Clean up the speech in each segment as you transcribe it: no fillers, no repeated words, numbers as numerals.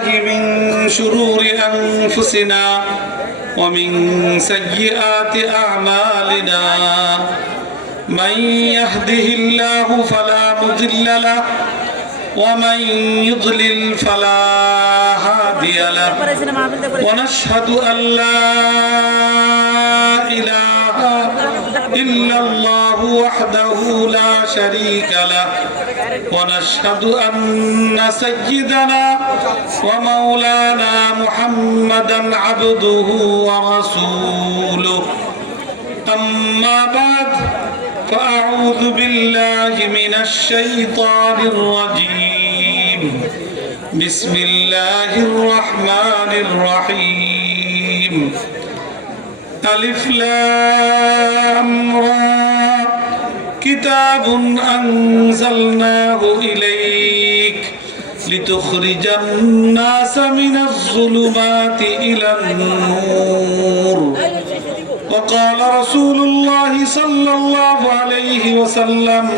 من شرور أنفسنا ومن سيئات أعمالنا من يهده الله فلا مضل له ومن يضلل فلا هادي له ونشهد أن لا إله إلا الله وحده لا شريك له ونشهد أن سيدنا ومولانا محمدا عبده ورسوله أما بعد فأعوذ بالله من الشيطان الرجيم بسم الله الرحمن الرحيم ألف لام را كتاب أنزلناه إليك لتخرج الناس من الظلمات إلى النور وقال رسول الله صلى الله عليه وسلم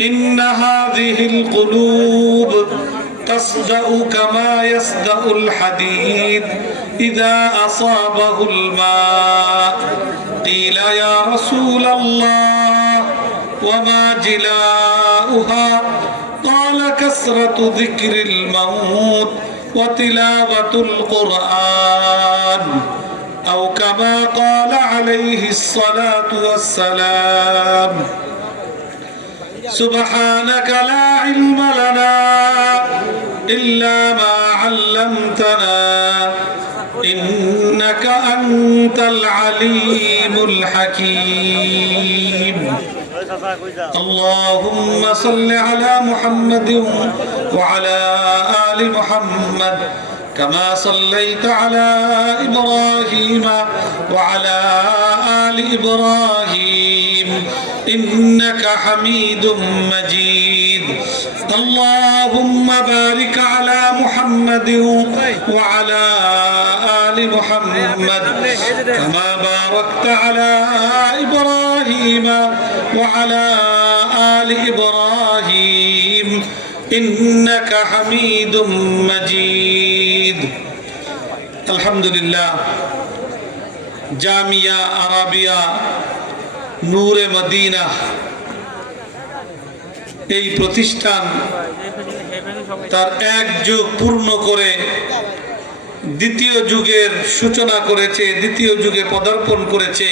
إن هذه القلوب تصدأ كما يصدأ الحديد إذا أصابه الماء قيل يا رسول الله وما جلاؤها قال كثرة ذكر الموت وتلاوة القرآن أو كما قال عليه الصلاة والسلام سبحانك لا علم لنا إلا ما علمتنا إنك أنت العليم الحكيم اللهم صل على محمد وعلى آل محمد كما صليت على إبراهيم وعلى آل إبراهيم إنك حميد مجيد اللهم بارك على محمد وعلى آل محمد كما باركت على إبراهيم وعلى آل إبراهيم إنك حميد مجيد الحمد لله Jamia Arabia নূরে Medina এই প্রতিষ্ঠান তার এক যুগ পূর্ণ করে দ্বিতীয় যুগের সূচনা করেছে, দ্বিতীয় যুগে পদার্পণ করেছে।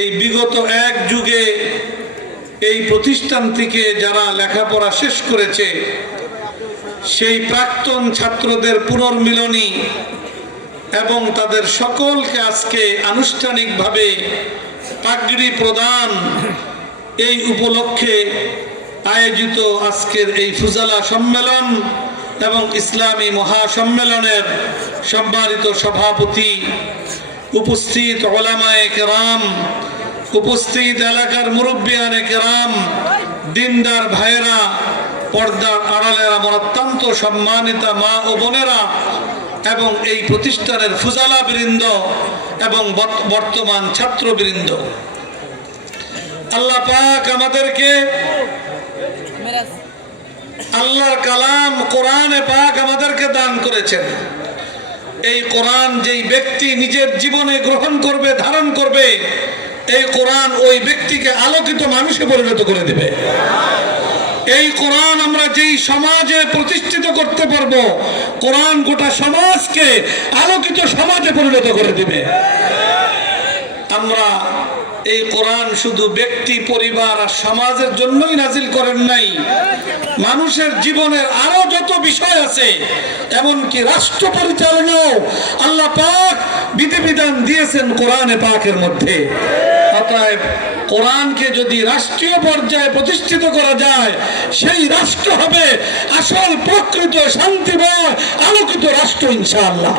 এই বিগত এক যুগে এই প্রতিষ্ঠান থেকে যারা লেখাপড়া শেষ করেছে সেই প্রাক্তন ছাত্রদের পুনর্মিলনী এবং তাদের সকলকে আজকে আনুষ্ঠানিকভাবে পাগড়ি প্রদান এই উপলক্ষে আয়োজিত আজকের এই ফুজালা সম্মেলন এবং ইসলামী মহাসম্মেলনের সম্মানিত সভাপতি, উপস্থিত ওলামায়ে কেরাম, উপস্থিত এলাকার মুরব্বিয়ানে কেরাম, দিনদার ভাইয়েরা, পর্দার আড়ালের আমার অত্যন্ত সম্মানিতা মা ও বোনেরা এবং এই প্রতিষ্ঠানের ফুজালা বৃন্দ এবং বর্তমান ছাত্রবৃন্দ, আল্লাহ পাক আমাদেরকে আল্লাহর কালাম কোরআনে পাক আমাদেরকে দান করেছেন। এই কোরআন যেই ব্যক্তি নিজের জীবনে গ্রহণ করবে, ধারণ করবে, এই কোরআন ওই ব্যক্তিকে আলোকিত মানুষে পরিণত করে দেবে। এই কোরআন আমরা যেই সমাজে প্রতিষ্ঠিত করতে পারবো, কোরআন গোটা সমাজকে আলোকিত সমাজে পরিণত করে দিবে। আমরা এই কোরআন শুধু ব্যক্তি, পরিবার আর সমাজের জন্যই নাজিল করেন নাই, মানুষের জীবনের আরো যত বিষয় আছে, এমনকি রাষ্ট্র পরিচালনাও আল্লাহ পাক বিধিবিধান দিয়েছেন কোরআনে পাকের মধ্যে। অতএব কোরআনকে যদি রাষ্ট্রীয় পর্যায়ে প্রতিষ্ঠিত করা যায়, সেই রাষ্ট্র হবে আসল প্রকৃত শান্তিময় আলোকিত রাষ্ট্র ইনশাআল্লাহ।